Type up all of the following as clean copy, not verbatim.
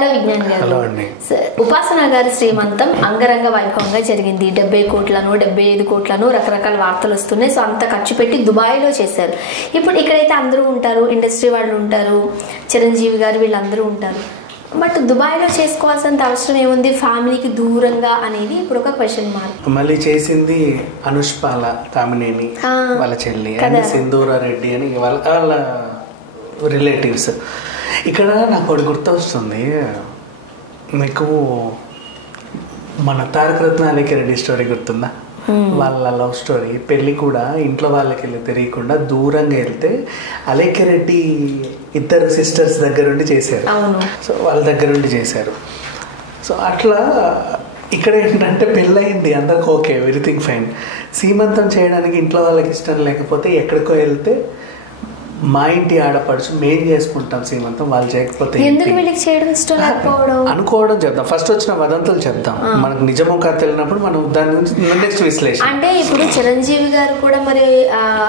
Hello Vignan గారు, ఉపాసన గారి శ్రీమంతం అంగరంగ వైభవంగా జరిగింది. 70 కోట్లను 75 కోట్లను రకరకాల వార్తలు వస్తున్నాయి. సో అంత ఖర్చు పెట్టి దుబాయ్లో చేశారు. ఇప్పుడు ఇక్కడైతే అందరూ ఉంటారు, ఇండస్ట్రీ వాళ్ళు ఉంటారు, చిరంజీవి గారు వీళ్ళందరూ ఉంటారు. బట్ దుబాయ్లో చేసుకోవాల్సినంత అవసరం ఏముంది ఫ్యామిలీకి దూరంగా అనేది ఇప్పుడు ఒక క్వశ్చన్ మార్క్. మళ్ళీ చేసింది అనుష్పాల కామినేని వాళ్ళ చెల్లి అండ్ సింధూరా రెడ్డి అని వాళ్ళ రిలేటివ్స్. ఇక్కడ నాకు ఒకటి గుర్తొస్తుంది, మీకు మన తారక రత్నాలకి రెడ్డి స్టోరీ గుర్తుందా? వాళ్ళ లవ్ స్టోరీ పెళ్ళి కూడా ఇంట్లో వాళ్ళకి వెళ్ళి తెలియకుండా దూరంగా వెళ్తే అలేఖ్య రెడ్డి ఇద్దరు సిస్టర్స్ దగ్గరుండి చేశారు. సో వాళ్ళ దగ్గరుండి చేశారు. సో అట్లా ఇక్కడ ఏంటంటే పెళ్ళయింది, అందరికి ఓకే, ఎవ్రీథింగ్ ఫైన్. సీమంతం చేయడానికి ఇంట్లో వాళ్ళకి ఇష్టం లేకపోతే ఎక్కడికో వెళ్తే మా ఇంటి ఆడపడుచు మేం చేసుకుంటాం సీమంతం, వాళ్ళు చేయకపోతే అనుకోవడం చెప్తాం. ఫస్ట్ వచ్చిన వదంతులు చెప్తాం, మనకు నిజమో కాదు తెలియనప్పుడు మనం దాని గురించి నెక్స్ట్ విశ్లేషణ. అంటే ఇప్పుడు చిరంజీవి గారు కూడా మరి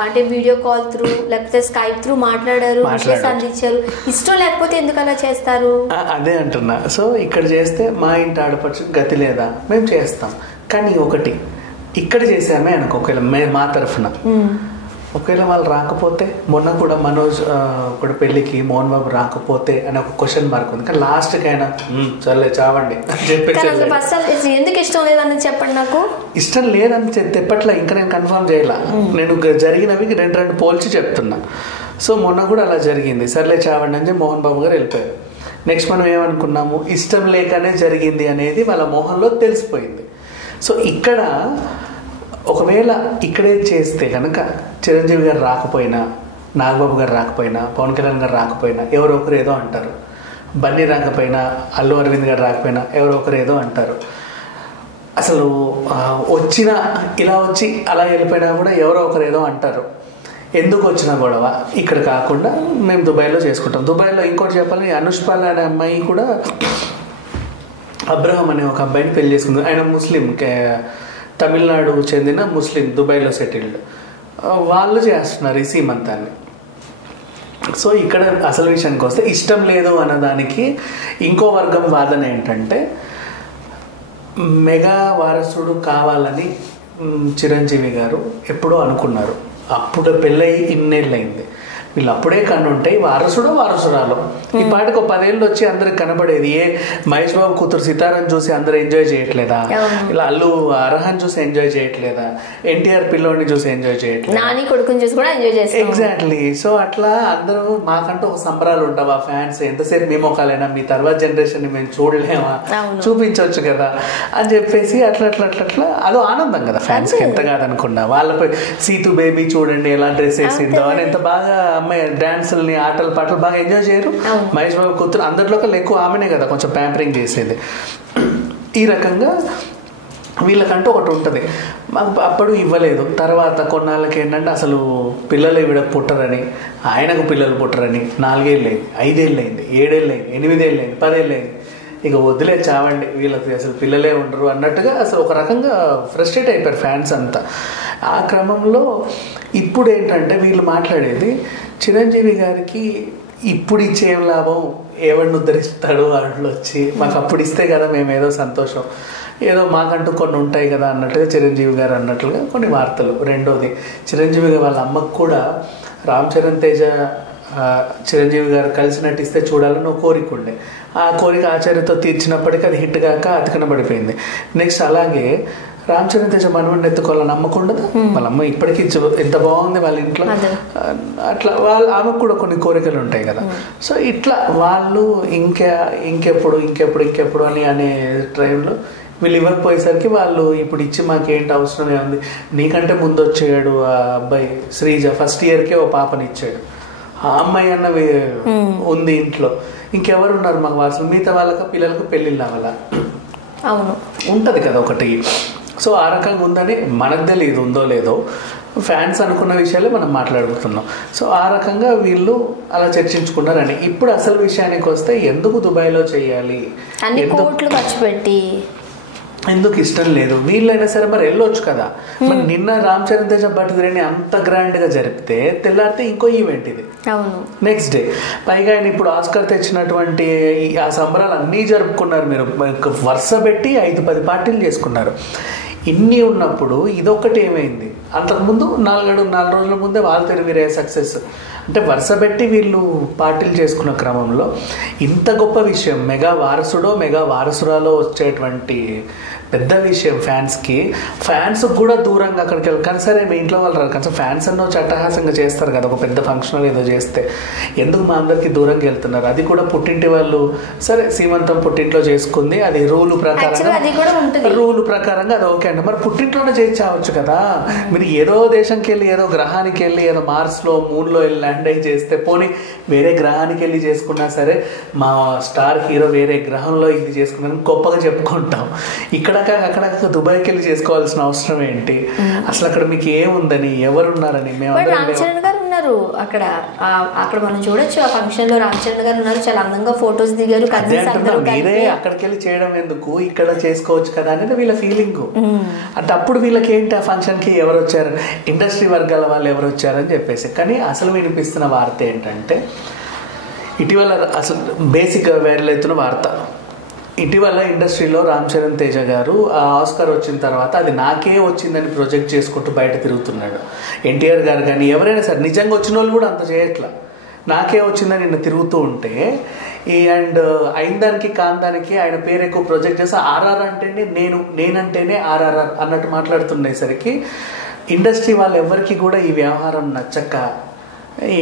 అంటే వీడియో కాల్ త్రూ లేకపోతే స్కైప్ త్రూ మాట్లాడారు, అందించారు. ఇష్టం లేకపోతే ఎందుకు అలా చేస్తారు? అదే అంటున్నా. సో ఇక్కడ చేస్తే మా ఇంటి ఆడపడుచు గతి లేదా, మేము చేస్తాం. కానీ ఒకటి ఇక్కడ చేసామే అనుకో, ఒకవేళ మా తరఫున ఒకవేళ వాళ్ళు రాకపోతే, మొన్న కూడా మనోజ్ కూడా పెళ్లికి మోహన్ బాబు రాకపోతే అని ఒక క్వశ్చన్ మార్క్ ఉంది. కానీ లాస్ట్కి అయినా సర్లే చావండి అని చెప్పేసి ఎందుకు ఇష్టం లేదని చెప్పండి. నాకు ఇష్టం లేదని తెప్పట్లా, ఇంకా నేను కన్ఫర్మ్ చేయాల, నేను జరిగినవి రెండు పోల్చి చెప్తున్నా. సో మొన్న కూడా అలా జరిగింది, సర్లే చావండి అని చెప్పి మోహన్ బాబు గారు వెళ్ళిపోయారు. నెక్స్ట్ మనం ఏమనుకున్నాము, ఇష్టం లేకనే జరిగింది అనేది వాళ్ళ మోహన్లో తెలిసిపోయింది. సో ఇక్కడ ఒకవేళ ఇక్కడే చేస్తే కనుక చిరంజీవి గారు రాకపోయినా, నాగబాబు గారు రాకపోయినా, పవన్ కళ్యాణ్ గారు రాకపోయినా ఎవరో ఒకరు ఏదో అంటారు. బన్నీ రాకపోయినా, అల్లు అరవింద్ గారు రాకపోయినా ఎవరో ఒకరు ఏదో అంటారు. అసలు వచ్చిన ఇలా వచ్చి అలా వెళ్ళిపోయినా కూడా ఎవరో ఒకరు ఏదో అంటారు. ఎందుకు వచ్చిన గొడవ ఇక్కడ కాకుండా మేము దుబాయ్లో చేసుకుంటాం. దుబాయ్లో ఇంకోటి చెప్పాలి, అనుష్పాల అనే అమ్మాయి కూడా అబ్రహం అనే ఒక అబ్బాయిని పెళ్లి చేసుకుంది. ఆయన ముస్లిం, తమిళనాడు చెందిన ముస్లిం, దుబాయ్లో సెటిల్డ్. వాళ్ళు చేస్తున్నారు ఈ సీమంతాన్ని. సో ఇక్కడ అసలు విషయానికి వస్తే ఇష్టం లేదు అన్నదానికి ఇంకో వర్గం వాదన ఏంటంటే, మెగా వారసుడు కావాలని చిరంజీవి గారు ఎప్పుడో అనుకున్నారు. అప్పుడు పెళ్ళయి ఇన్నేళ్ళయింది, వీళ్ళు అప్పుడే కన్నుంటాయి, వారసుడో వారసురాలో ఈ పాటికి 10 ఏళ్ళు వచ్చి అందరికి కనబడేది. ఏ మహేష్ బాబు కూతురు సితారాని చూసి అందరు ఎంజాయ్ చేయట్లేదా? ఇలా అల్లు అర్హన్ చూసి ఎంజాయ్ చేయట్లేదా? ఎన్టీఆర్ పిల్లోడిని చూసి ఎంజాయ్ చేయట్లేదు, నాని కొడుకుని చూసి కూడా ఎంజాయ్ చేస్తారు. ఎగ్జాక్ట్లీ. సో అట్లా అందరూ మాకంటూ ఒక సంబరాలు ఉండవా? ఫ్యాన్స్ ఎంతసేపు మీ మొక్కలైనా, మీ తర్వాత జనరేషన్ ని మేము చూడలేమా, చూపించవచ్చు కదా అని చెప్పేసి అట్లా అట్లా అట్లా అట్లా అదో ఆనందం కదా ఫ్యాన్స్ కి. ఎంత కాదనుకున్నా వాళ్ళపై సీతు బేబీ చూడండి ఎలా డ్రెస్ వేసిందో అని, ఎంత బాగా అమ్మాయి డాన్సుల్ని, ఆటలు పాటలు బాగా ఎంజాయ్ చేయరు. మహేష్ బాబు కూతురు అందరిలో ఎక్కువ ఆమెనే కదా కొంచెం ప్యాంపరింగ్ చేసేది. ఈ రకంగా వీళ్ళకంటూ ఒకటి ఉంటుంది. మాకు అప్పుడు ఇవ్వలేదు, తర్వాత కొన్నాళ్ళకి ఏంటంటే అసలు పిల్లలు ఇవిడ పుట్టరని, ఆయనకు పిల్లలు పుట్టరని 4 ఏళ్ళు అయింది, 5 ఏళ్ళు అయింది, 7 ఏళ్ళు అయింది, 8 ఏళ్ళు అయింది, 10 ఏళ్ళు అయింది. ఇక వదిలే చావండి, వీళ్ళకి అసలు పిల్లలే ఉండరు అన్నట్టుగా అసలు ఒక రకంగా ఫ్రస్ట్రేట్ అయిపోయారు ఫ్యాన్స్ అంతా. ఆ క్రమంలో ఇప్పుడు ఏంటంటే వీళ్ళు మాట్లాడేది, చిరంజీవి గారికి ఇప్పుడు ఇచ్చేం లాభం, ఎవరిని ఉద్ధరిస్తాడు వాళ్ళు వచ్చి, మాకు అప్పుడు ఇస్తే కదా మేము ఏదో సంతోషం, ఏదో మాకంటూ కొన్ని ఉంటాయి కదా అన్నట్టుగా చిరంజీవి గారు అన్నట్లుగా కొన్ని వార్తలు. రెండోది, చిరంజీవి గారు వాళ్ళ అమ్మకు కూడా రామ్ చరణ్ తేజ చిరంజీవి గారు కలిసి నటిస్తే చూడాలని ఒక కోరిక ఉండే. ఆ కోరిక ఆచార్యతో తీర్చినప్పటికీ అది హిట్ కాక అతికనబడిపోయింది. నెక్స్ట్ అలాగే రామ్ చరణ్ తేజ మనవడిని ఎత్తుకోవాలని నమ్మకం ఉండదు. వాళ్ళ అమ్మ ఇప్పటికీ ఎంత బాగుంది వాళ్ళ ఇంట్లో, అట్లా ఆమెకు కూడా కొన్ని కోరికలు ఉంటాయి కదా. సో ఇట్లా వాళ్ళు ఇంకెప్పుడు అని అనే టైంలో వీళ్ళు ఇవ్వకపోయేసరికి వాళ్ళు ఇప్పుడు ఇచ్చి మాకేంటి అవసరమే ఉంది, నీకంటే ముందు వచ్చాడు ఆ అబ్బాయి శ్రీజ, ఫస్ట్ ఇయర్కే ఓ పాపని ఇచ్చాడు, ఆ అమ్మాయి అన్న ఉంది ఇంట్లో, ఇంకెవరు ఉన్నారు మాకు వారసులు, మిగతా వాళ్ళకి పిల్లలకు పెళ్ళిళ్ళు అవ్వాలా ఉంటుంది కదా ఒకటి. సో ఆ రకంగా ఉందని మనకు తెలియదు, ఉందో లేదో, ఫ్యాన్స్ అనుకున్న విషయాలే మనం మాట్లాడుకుంటున్నాం. సో ఆ రకంగా వీళ్ళు అలా చర్చించుకున్నారని. ఇప్పుడు అసలు విషయానికి వస్తే, ఎందుకు దుబాయ్లో చేయాలి, కోట్లు ఖర్చు పెట్టి ఎందుకు ఇష్టం లేదు, వీళ్ళైనా సరే మరి వెళ్ళొచ్చు కదా. మరి నిన్న రామ్ చరణ్ తేజ బర్త్డేని అంత గ్రాండ్ గా జరిపితే తెల్లారితే ఇంకో ఈవెంట్ ఇది నెక్స్ట్ డే. పైగా ఆయన ఇప్పుడు ఆస్కర్ తెచ్చినటువంటి ఆ సంబరాలు అన్నీ జరుపుకున్నారు. మీరు వరుస పెట్టి 5-10 పార్టీలు చేసుకున్నారు. ఇన్ని ఉన్నప్పుడు ఇదొక్కటి ఏమైంది? అంతకుముందు 4 రోజుల ముందే వాల్తేరు వీరయ్య సక్సెస్ అంటే వరుస పెట్టి వీళ్ళు పార్టీలు చేసుకున్న క్రమంలో ఇంత గొప్ప విషయం, మెగా వారసురాలో వచ్చేటువంటి పెద్ద విషయం ఫ్యాన్స్ కూడా దూరంగా అక్కడికి వెళ్ళి. కానీ సరే మీ ఇంట్లో వాళ్ళు రాదు, కానీ ఫ్యాన్స్ అన్నో చట్టహాసంగా చేస్తారు కదా ఒక పెద్ద ఫంక్షన్ ఏదో చేస్తే, ఎందుకు మా అందరికి దూరంగా వెళ్తున్నారు? అది కూడా పుట్టింటి వాళ్ళు సరే సీమంతం పుట్టింట్లో చేసుకుంది, అది రూల్ ప్రకారంగా అది ఓకే అండి. మరి పుట్టింట్లోనే చేయించవచ్చు కదా. మీరు ఏదో దేశంకి వెళ్ళి ఏదో గ్రహానికి వెళ్ళి ఏదో మార్స్లో మూన్లో వెళ్ళి ల్యాండ్ అయి చేస్తే, పోనీ వేరే గ్రహానికి వెళ్ళి చేసుకున్నా సరే మా స్టార్ హీరో వేరే గ్రహంలో ఇది చేసుకున్నాను గొప్పగా చెప్పుకుంటాం. ఇక్కడ అక్కడ దుబాయ్కి వెళ్ళి చేసుకోవాల్సిన అవసరం ఏంటి? అసలు అక్కడ మీకు ఏముందని, ఎవరున్నారని? రామ్ చరణ్ గారు ఉన్నారు అక్కడ మనం చూడొచ్చు. ఆ ఫంక్షన్ లో రామ్ చరణ్ గారు ఉన్నారు, చాలా అందంగా ఫొటోస్ దిగారు. మీరే అక్కడికి వెళ్ళి చేయడం ఎందుకు, ఇక్కడ చేసుకోవచ్చు కదా అనేది వీళ్ళ ఫీలింగ్. అంటే అప్పుడు వీళ్ళకి ఏంటి, ఆ ఫంక్షన్ కి ఎవరు వచ్చారు, ఇండస్ట్రీ వర్గాల వాళ్ళు ఎవరు వచ్చారని చెప్పేసి. కానీ అసలు వినిపిస్తున్న వార్త ఏంటంటే ఇటీవల అసలు బేసిక్ వైరల్ అవుతున్న వార్త, ఇటీవల ఇండస్ట్రీలో రామ్ చరణ్ తేజ గారు ఆ ఆస్కార్ వచ్చిన తర్వాత అది నాకే వచ్చిందని ప్రొజెక్ట్ చేసుకుంటూ బయట తిరుగుతున్నాడు. ఎన్టీఆర్ గారు కానీ ఎవరైనా సరే నిజంగా వచ్చిన వాళ్ళు కూడా అంత చేయట్లా, నాకే వచ్చిందని నిన్న తిరుగుతూ ఉంటే అండ్ అయిన దానికి కాని దానికి ఆయన పేరు ఎక్కువ ప్రొజెక్ట్ చేస్తే ఆర్ఆర్ అంటేనే నేనంటేనే ఆర్ఆర్ఆర్ అన్నట్టు మాట్లాడుతుండేసరికి ఇండస్ట్రీ వాళ్ళు ఎవరికి కూడా ఈ వ్యవహారం నచ్చక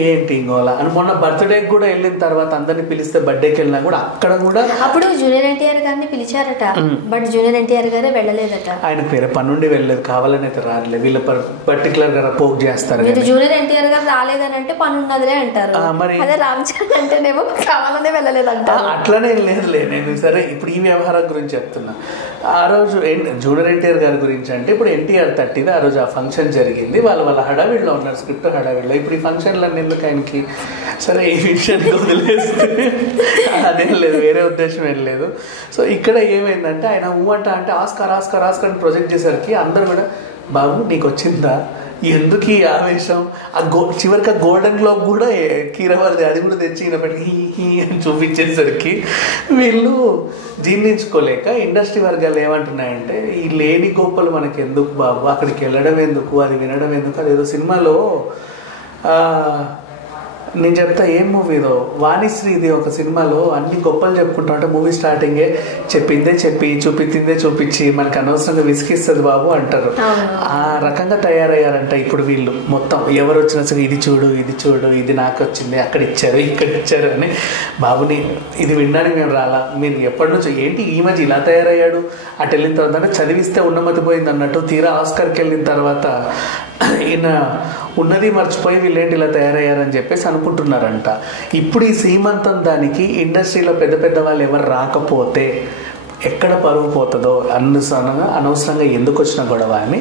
ఏంటి ఇంకోలా అని మొన్న బర్త్డేకి కూడా వెళ్ళిన తర్వాత అందరిని పిలిస్తే బర్త్డేకి వెళ్ళినా కూడా అక్కడ కూడా అప్పుడు జూనియర్ ఎన్టీఆర్ గారిని పిలిచారట, బట్ జూనియర్ ఎన్టీఆర్ గారే వెళ్ళలేదట. ఆయన పేరు పనుండి వెళ్ళలేదు, కావాలని అయితే రాలేదు. వీళ్ళ పర్టికులర్ గా పోక్ చేస్తారు. జూనియర్ ఎన్టీఆర్ గారు రాలేదని అంటే పని ఉన్నదిలే అంటారు. మరి అదే రామ్ చరణ్ అంటేనేమో కావాలనే వెళ్ళలేదంట. అట్లనే లేదులే, నేను సరే ఇప్పుడు ఈ వ్యవహారం గురించి చెప్తున్నా. ఆ రోజు జూనియర్ ఎన్టీఆర్ గారి గురించి అంటే ఇప్పుడు ఎన్టీఆర్ 30th ఆ రోజు ఆ ఫంక్షన్ జరిగింది. వాళ్ళ హడావిడిలో ఉన్నారు, స్క్రిప్ట్ హడావిడిలో. ఇప్పుడు ఈ ఫంక్షన్ ఎందుకు ఆయనకి సరే ఈ విషయాన్ని వదిలేస్తే అదేం లేదు, వేరే ఉద్దేశం ఏం లేదు. సో ఇక్కడ ఏమైందంటే ఆయన అంటే ఆస్కార్ అని ప్రొజెక్ట్ చేసరికి అందరూ కూడా బాబు నీకు వచ్చిందా, ఎందుకు ఈ ఆవేశం? చివరికి ఆ గోల్డెన్ గ్లోబ్ కూడా కీరవాళ్ళది అది కూడా తెచ్చి ఈయనప్పటికీ అని చూపించేసరికి వీళ్ళు జీర్ణించుకోలేక ఇండస్ట్రీ వర్గాలు ఏమంటున్నాయంటే ఈ లేని గొప్పలు మనకి ఎందుకు బాబు, అక్కడికి వెళ్ళడం ఎందుకు, అది వినడం ఎందుకు. అదేదో సినిమాలో నేను చెప్తా ఏం మూవీదో, వాణిశ్రీది ఒక సినిమాలో అన్ని గొప్పలు చెప్పుకుంటా అంటే మూవీ స్టార్టింగే చెప్పిందే చెప్పి చూపించి మనకు అనవసరంగా విసిగిస్తుంది బాబు అంటారు. ఆ రకంగా తయారయ్యారంట ఇప్పుడు వీళ్ళు. మొత్తం ఎవరు వచ్చినా సరే ఇది చూడు ఇది నాకు వచ్చింది, అక్కడ ఇచ్చారు ఇక్కడ ఇచ్చారు అని. బాబుని ఇది వినడానికి మేము రాలా, మీరు ఎప్పటి నుంచో ఏంటి ఈ మధ్య ఇలా తయారయ్యాడు, అటు వెళ్ళిన తర్వాత చదివిస్తే ఉన్నమతి పోయింది అన్నట్టు, తీరా ఆస్కార్కి వెళ్ళిన తర్వాత ఈయన ఉన్నది మర్చిపోయి వీళ్ళేంటి ఇలా తయారయ్యారని చెప్పేసి అనుకుంటున్నారంట. ఇప్పుడు ఈ సీమంతం దానికి ఇండస్ట్రీలో పెద్ద వాళ్ళు ఎవరు రాకపోతే ఎక్కడ పరువు పోతుందో అనవసరంగా ఎందుకు వచ్చిన గొడవ అని